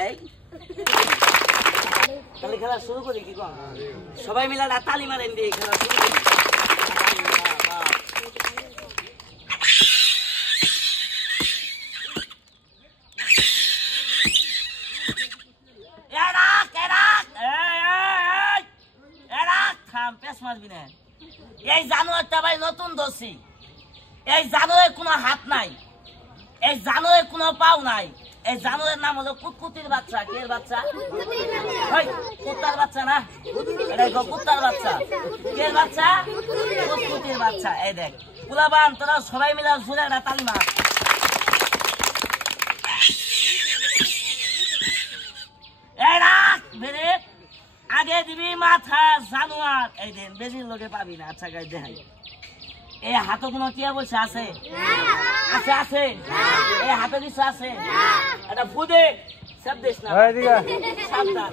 এই তাহলে খেলা শুরু করি কি কোন সবাই মিলে তালি মারেন দিয়ে খেলা শুরু করি এই জানোয়ারটা ভাই নতুন দোষী এই জানোয়ারের কোনো হাত নাই এই জানোয়ারের কোনো পাও নাই এই জানোয়ারের নাম হলো কুতকুতির বাচ্চা কে বাচ্চা কুত্তার বাচ্চা না এটা কুত্তার বাচ্চা কে বাচ্চা কুতকুতির বাচ্চা এই দেখ পুলাবান তোরা সবাই মিলে জোরে একটা তালি মার এই রাখ বেরে আগে দিবি মাথা জানোয়ার এই দেন বেশির লোকে পাবি না আচ্ছা গাই দেখাই এই হাতে কোনো টিয়া বসে আছে আছে আছে এই হাতে কিছু আছে এটা ফুদে সব দিস না সাবধান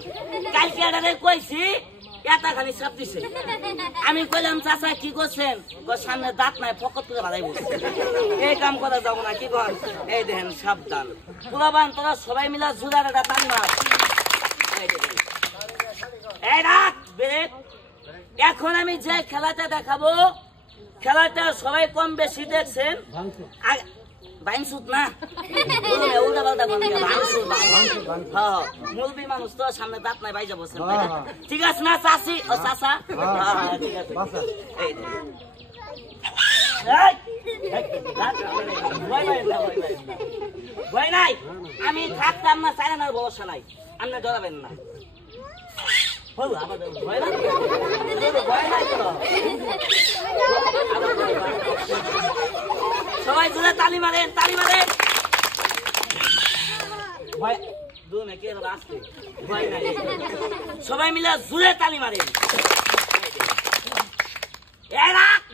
কালকে এটা কইছি এটা খালি সব দিছে আমি কইলাম চাচা কি করছেন সামনে দাঁত নাই পকেট তুলে বাড়াই বসে এই কাম করা যাবো না কি কর এই দেখেন সাবধান পুলাবান তোরা সবাই মিলা জোরার একটা তালি মার এখন আমি যে খেলাটা দেখাবো খেলাটা সবাই কম বেশি দেখছেন বাইনসুত না মুলবি মানুষ তো সামনে দাঁত নাই বাইজা বসে ঠিক আছে না চাষি ও চাষা ঠিক আছে ভয় নাই আমি থাকতাম না চাই না ভরসা নাই আপনি ডরাবেন না সবাই জোরে তালি মারেন তালি মারেন সবাই মিলে জোরে তালি মারেন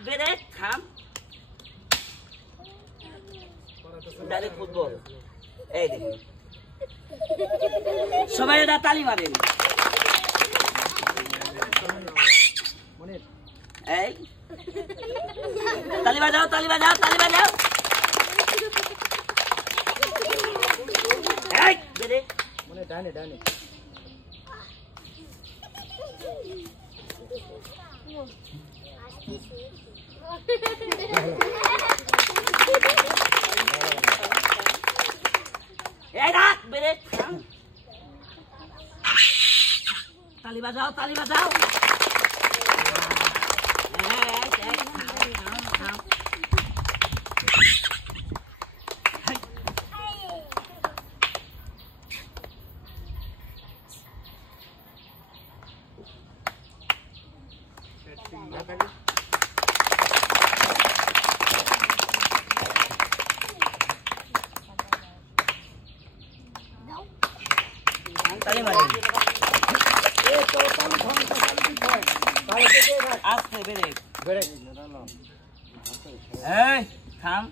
বেড়ে থাম ডাইরেক্ট ফুটবল এই দেখুন সবাই এটা তালি মারেন এই তালি বাজাও তালি বাজাও তালি বাজাও এই বেরে মনে ডানে ডানে এই রাখ বেরে তালি বাজাও তালি বাজাও আসতে বেরে বেরে এই থাম